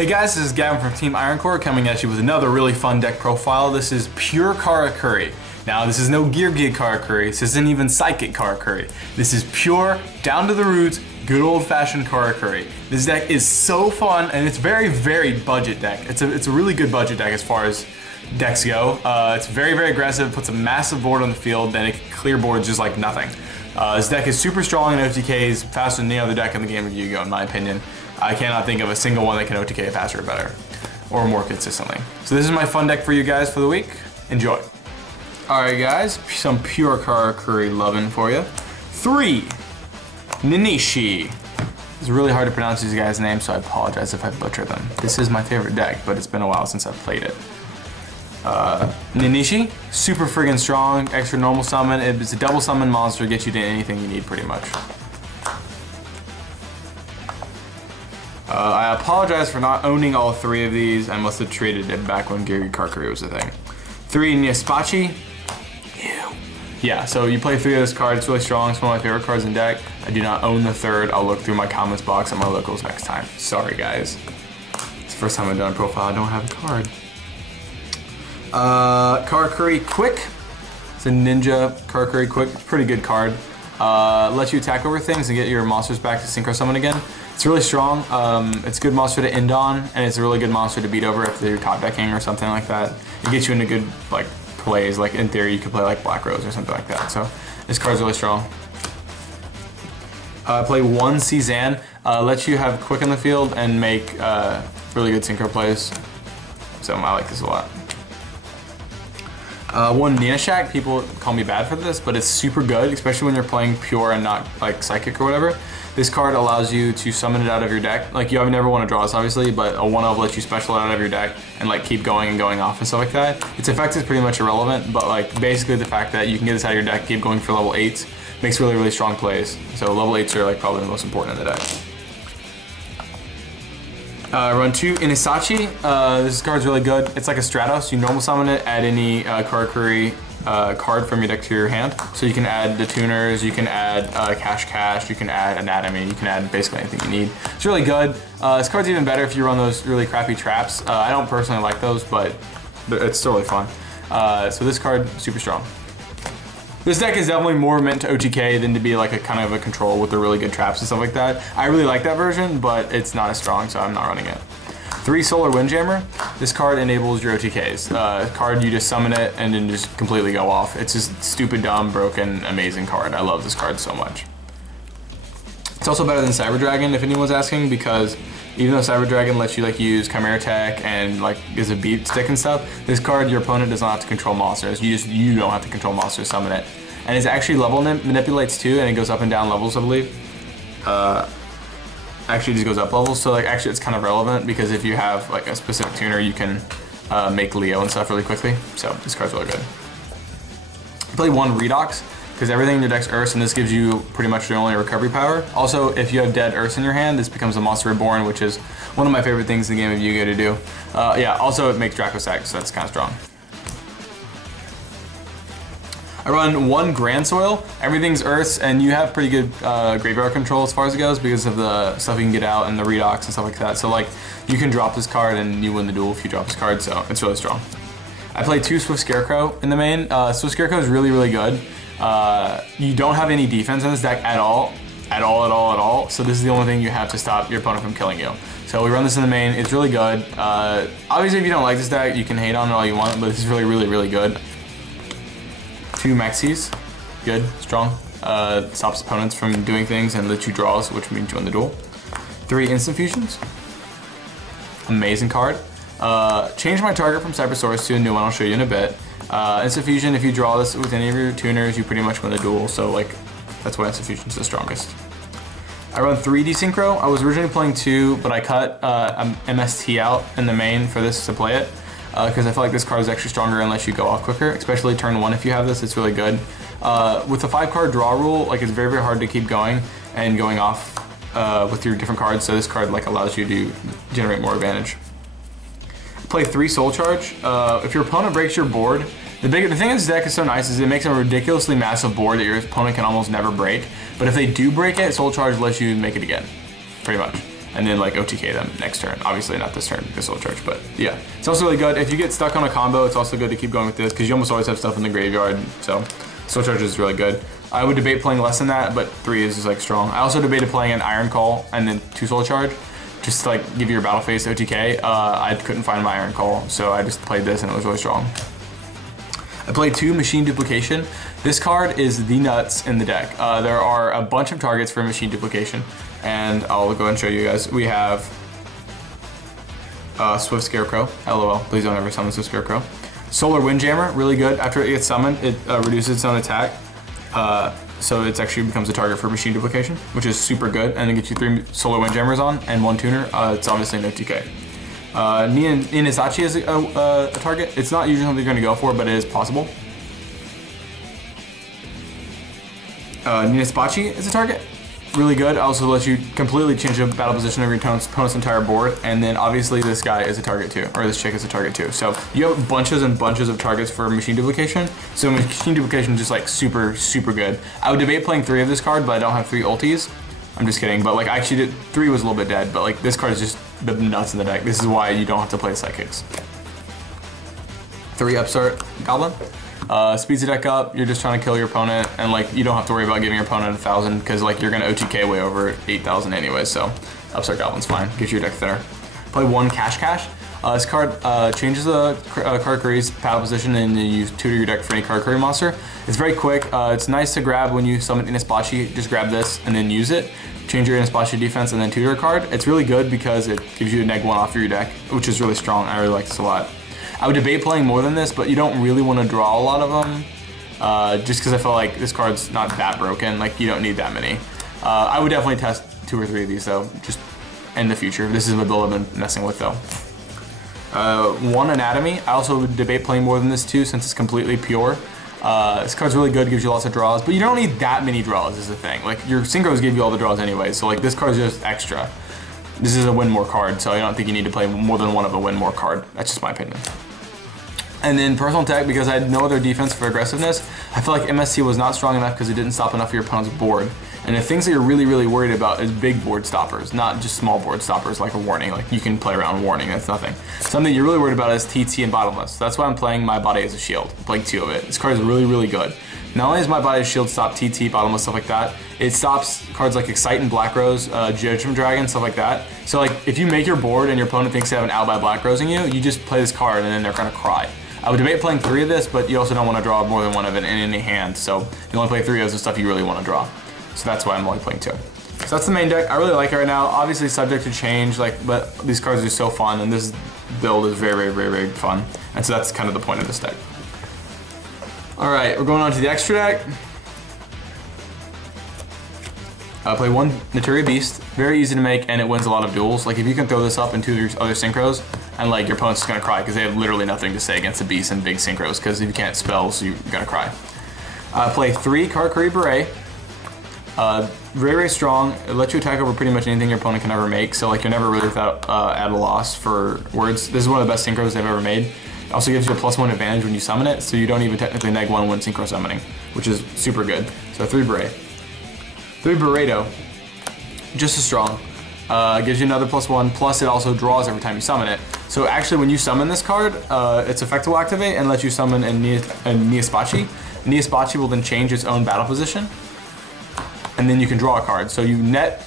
Hey guys, this is Gavin from Team Iron Core coming at you with another really fun deck profile. This is pure Karakuri. Now this is no Gear Karakuri, this isn't even Psychic Karakuri. This is pure, down to the roots, good old-fashioned Karakuri. This deck is so fun and it's very budget deck. It's a really good budget deck as far as decks go. It's very aggressive, puts a massive board on the field, and it can clear boards just like nothing. This deck is super strong in OTKs, faster than any other deck in the game of Yu-Gi-Oh! In my opinion. I cannot think of a single one that can OTK it faster or better, or more consistently. So this is my fun deck for you guys for the week. Enjoy. Alright guys, some pure Karakuri loving for you. 3, Ninishi. It's really hard to pronounce these guys' names, so I apologize if I butcher them. This is my favorite deck, but it's been a while since I've played it. Ninishi, super friggin' strong, extra normal summon. It's a double summon monster, gets you to anything you need pretty much. I apologize for not owning all 3 of these. I must have traded it back when Gear Karakuri was a thing. 3, Nyaspachi. Yeah, so you play 3 of this card, it's really strong, it's one of my favorite cards in deck. I do not own the 3rd, I'll look through my comments box at my locals next time. Sorry guys. It's the first time I've done a profile, I don't have a card. Karakuri Quick. It's a ninja Karakuri Quick, it's a pretty good card. Lets you attack over things and get your monsters back to synchro summon again. It's really strong, it's a good monster to end on, and it's a really good monster to beat over if you're top decking or something like that. It gets you into good like plays, like in theory you could play like Black Rose or something like that, so this card's really strong. Play 1 Cezanne, lets you have quick in the field and make really good synchro plays, so I like this a lot. 1 Ninashak, people call me bad for this, but it's super good, especially when you're playing pure and not like Psychic or whatever. This card allows you to summon it out of your deck. Like, you never want to draw this, obviously, but a 1-of lets you special it out of your deck and like keep going and going off and stuff like that. Its effect is pretty much irrelevant, but like basically the fact that you can get this out of your deck, keep going for level 8s, makes really strong plays. So level 8s are like probably the most important in the deck. Run 2 Inisachi. This card's really good. It's like a Stratos. You normal summon it, add any Karakuri card from your deck to your hand. So you can add the tuners, you can add Cash, you can add Anatomy, you can add basically anything you need. It's really good. This card's even better if you run those really crappy traps. I don't personally like those, but it's still really fun. So this card, super strong. This deck is definitely more meant to OTK than to be like a kind of a control with the really good traps and stuff like that. I really like that version, but it's not as strong, so I'm not running it. 3 Solar Windjammer. This card enables your OTKs. Card, you just summon it and then just completely go off. It's just stupid, dumb, broken, amazing card. I love this card so much. It's also better than Cyber Dragon, if anyone's asking, because even though Cyber Dragon lets you like use Chimera Tech and like is a beat stick and stuff, this card your opponent does not have to control monsters. You don't have to control monsters, summon it. And it's actually level manipulates too, and it goes up and down levels, I believe. Actually it just goes up levels, so like actually it's kind of relevant because if you have like a specific tuner you can make Leo and stuff really quickly. So this card's really good. Play 1 Redox, because everything in your deck's Earths, and this gives you pretty much your only recovery power. Also, if you have dead Earths in your hand, this becomes a Monster Reborn, which is one of my favorite things in the game of Yu-Gi-Oh! To do. Yeah, also it makes Draco Sack, so that's kind of strong. I run 1 Grand Soil. Everything's Earths, and you have pretty good graveyard control as far as it goes because of the stuff you can get out and the Redox and stuff like that. So like, you can drop this card and you win the duel if you drop this card, so it's really strong. I play 2 Swift Scarecrow in the main. Swift Scarecrow is really good. You don't have any defense in this deck at all. So this is the only thing you have to stop your opponent from killing you. So we run this in the main, it's really good. Obviously if you don't like this deck, you can hate on it all you want, but this is really good. 2 Maxis, good, strong. Stops opponents from doing things and lets you draws, which means you win the duel. 3 Instant Fusions, amazing card. Change my target from Cybersaurus to a new one, I'll show you in a bit. Instant Fusion, if you draw this with any of your tuners, you pretty much win the duel, so like, that's why Instant Fusion's the strongest. I run 3 Desynchro. I was originally playing 2, but I cut MST out in the main for this to play it, because I feel like this card is actually stronger and lets you go off quicker, especially turn 1 if you have this, it's really good. With the 5-card draw rule, like it's very hard to keep going and going off with your different cards, so this card like allows you to generate more advantage. Play 3 Soul Charge. If your opponent breaks your board, the thing this deck is so nice is it makes a ridiculously massive board that your opponent can almost never break. But if they do break it, Soul Charge lets you make it again, pretty much. and then like OTK them next turn. Obviously not this turn because Soul Charge, but yeah. It's also really good. If you get stuck on a combo, it's also good to keep going with this because you almost always have stuff in the graveyard, so Soul Charge is really good. I would debate playing less than that, but 3 is just like strong. I also debated playing an Iron Call and then 2 Soul Charge, just to like give you your battle phase OTK. I couldn't find my Iron Call, so I just played this and it was really strong. I played 2 Machine Duplication. This card is the nuts in the deck. There are a bunch of targets for Machine Duplication, and I'll go ahead and show you guys. We have Swift Scarecrow, LOL, please don't ever summon Swift Scarecrow. Solar Windjammer, really good. After it gets summoned, it reduces its own attack. So it actually becomes a target for Machine Duplication, which is super good, and it gets you 3 Solar Windjammers on and 1 tuner. It's obviously an OTK. Nihisachi is a target. It's not usually something you're going to go for, but it is possible. Nihisachi is a target. Really good. Also lets you completely change the battle position of your opponent's entire board. And then obviously this guy is a target too, or this chick is a target too. So you have bunches and bunches of targets for Machine Duplication. So Machine Duplication is just like super, super good. I would debate playing 3 of this card, but I don't have 3 ultis. I'm just kidding, but like I actually did, 3 was a little bit dead, but like this card is just the nuts in the deck. This is why you don't have to play Psychics. 3 Upstart Goblin. Speeds the deck up, you're just trying to kill your opponent, and like you don't have to worry about giving your opponent 1,000 because like you're gonna OTK way over 8,000 anyway, so Upstart Goblin's fine, gives you your deck thinner. Play 1 Cash. This card changes the Karakuri's battle position and you tutor your deck for any Karakuri monster. It's very quick, it's nice to grab when you summon Inispachi, just grab this and then use it. Change your Inispachi defense and then tutor a card. It's really good because it gives you a -1 off your deck, which is really strong. I really like this a lot. I would debate playing more than this, but you don't really want to draw a lot of them, just because I feel like this card's not that broken. Like, you don't need that many. I would definitely test 2 or 3 of these, though, just in the future. This is a build I've been messing with, though. 1 Anatomy. I also would debate playing more than this, too, since it's completely pure. This card's really good, gives you lots of draws, but you don't need that many draws, is the thing. Like, your synchros give you all the draws anyway, so, like, this card's just extra. This is a win more card, so I don't think you need to play more than 1 of a win more card. That's just my opinion. And then personal attack, because I had no other defense for aggressiveness, I feel like MST was not strong enough because it didn't stop enough of your opponent's board. And the things that you're really, really worried about is big board stoppers, not just small board stoppers like a warning. Like you can play around warning, that's nothing. Something you're really worried about is TT and bottomless. That's why I'm playing My Body as a shield. I'm playing 2 of it. This card is really, really good. Not only does My Body as a shield stop TT, bottomless, stuff like that, it stops cards like Excite and Black Rose, Judgment Dragon, stuff like that. So like if you make your board and your opponent thinks they have an out by Black Rosing you, you just play this card and then they're gonna cry. I would debate playing 3 of this, but you also don't want to draw more than 1 of it in any hand, so you only play 3 of the stuff you really want to draw. So that's why I'm only playing 2. So that's the main deck. I really like it right now. Obviously subject to change, but these cards are so fun, and this build is very, very, very, very fun. And so that's kind of the point of this deck. All right, we're going on to the extra deck. Play 1 Naturia Beast, very easy to make, and it wins a lot of duels. Like if you can throw this up into your other synchros, and like your opponent's just gonna cry because they have literally nothing to say against the beast and big synchros. Because if you can't spells, you're gonna cry. Play 3 Karakuri Beret. Very, very strong. It lets you attack over pretty much anything your opponent can ever make. So like you're never really without at a loss for words. This is one of the best synchros they've ever made. It also gives you a +1 advantage when you summon it, so you don't even technically -1 when synchro summoning, which is super good. So 3 Beret. 3 Beredo, just as strong. Gives you another +1, plus it also draws every time you summon it. So actually when you summon this card, its effect will activate and let you summon a Nihisachi. Nihisachi will then change its own battle position, and then you can draw a card. So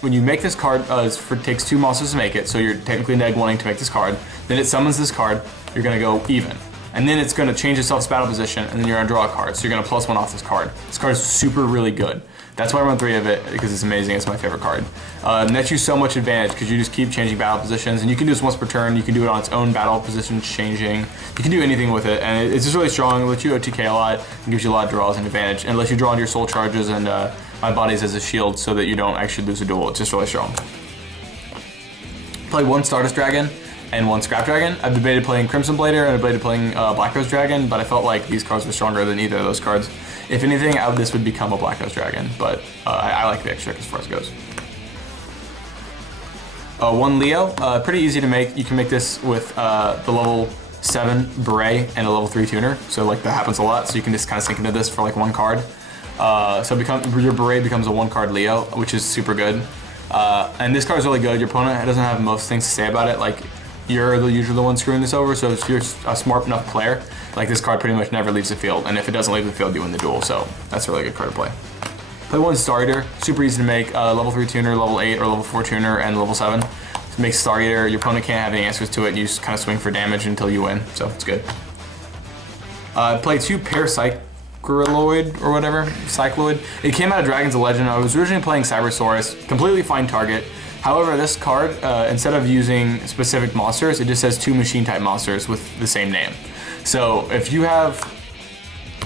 when you make this card, it takes 2 monsters to make it, so you're technically -1ing to make this card. Then it summons this card, you're gonna go even. And then it's gonna change itself's battle position, and then you're gonna draw a card. So you're gonna +1 off this card. This card is super really good. That's why I run 3 of it, because it's amazing. It's my favorite card. Nets you so much advantage because you just keep changing battle positions, and you can do this once per turn. You can do it on its own battle position changing. You can do anything with it, and it's just really strong. It lets you OTK a lot, and gives you a lot of draws and advantage, and lets you draw into your soul charges and My Body's as a shield so that you don't actually lose a duel. It's just really strong. Play 1 Stardust Dragon and 1 Scrap Dragon. I've debated playing Crimson Blader and I've debated playing Black Rose Dragon, but I felt like these cards were stronger than either of those cards. If anything, this would become a Black Rose Dragon, but I like the extra as far as it goes. 1 Leo, pretty easy to make. You can make this with the level 7 Beret and a level 3 tuner, so like that happens a lot, so you can just kind of sink into this for like 1 card. So your Beret becomes a 1 card Leo, which is super good. And this card is really good. Your opponent doesn't have most things to say about it. Like, you're usually the one screwing this over, so if you're a smart enough player, like, this card pretty much never leaves the field, and if it doesn't leave the field, you win the duel, so that's a really good card to play. Play one Star Eater, super easy to make, level 3 tuner, level 8 or level 4 tuner, and level 7. To make Star Eater, your opponent can't have any answers to it, you just kind of swing for damage until you win, so it's good. Play 2 Cycloid or whatever, Cycloid. It came out of Dragons of Legend. I was originally playing Cybersaurus, completely fine target. However, this card, instead of using specific monsters, it just says 2 machine type monsters with the same name. So if you have,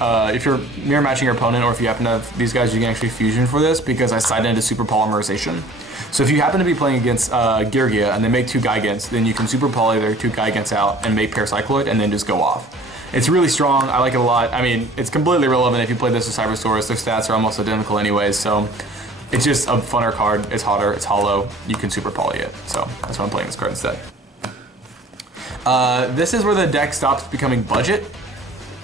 if you're mirror matching your opponent, or if you happen to have these guys, you can actually fusion for this because I sided into super polymerization. So if you happen to be playing against Girgia and they make 2 Gigants, then you can super poly their 2 Gigants out and make Paracycloid and then just go off. It's really strong. I like it a lot. I mean, it's completely irrelevant if you play this with Cybersaurus. Their stats are almost identical anyways, so it's just a funner card. It's hotter, it's hollow. You can super poly it. So that's why I'm playing this card instead. This is where the deck stops becoming budget.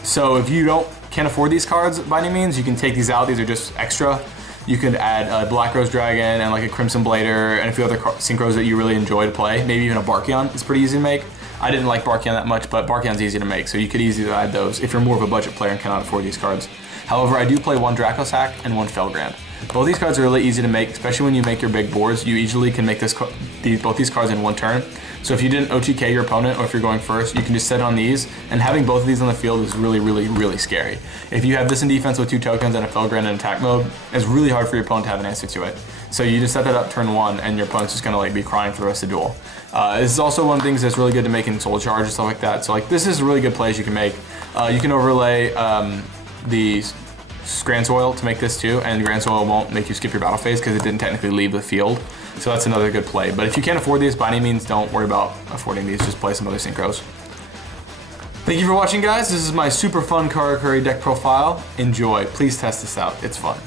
So if you can't afford these cards by any means, you can take these out. These are just extra. You could add a Black Rose Dragon and like a Crimson Blader and a few other synchros that you really enjoy to play. Maybe even a Barkion. It's pretty easy to make. I didn't like Barkion that much, but Barkion's easy to make, so you could easily add those if you're more of a budget player and cannot afford these cards. However, I do play 1 Dracos Hack and 1 Felgrand. Both these cards are really easy to make, especially when you make your big boards. You easily can make both these cards in 1 turn. So if you didn't OTK your opponent, or if you're going first, you can just set on these, and having both of these on the field is really, really, really scary. If you have this in defense with 2 tokens and a Felgrand in attack mode, it's really hard for your opponent to have an answer to it. So you just set that up turn 1, and your opponent's just gonna like be crying for the rest of the duel. This is also one of the things that's really good to make in Soul Charge and stuff like that. So like this is really good plays you can make. You can overlay the Grand Soil to make this too, and Grand Soil won't make you skip your battle phase because it didn't technically leave the field. So that's another good play. But if you can't afford these, by any means, don't worry about affording these. Just play some other synchros. Thank you for watching, guys. This is my super fun Karakuri deck profile. Enjoy. Please test this out. It's fun.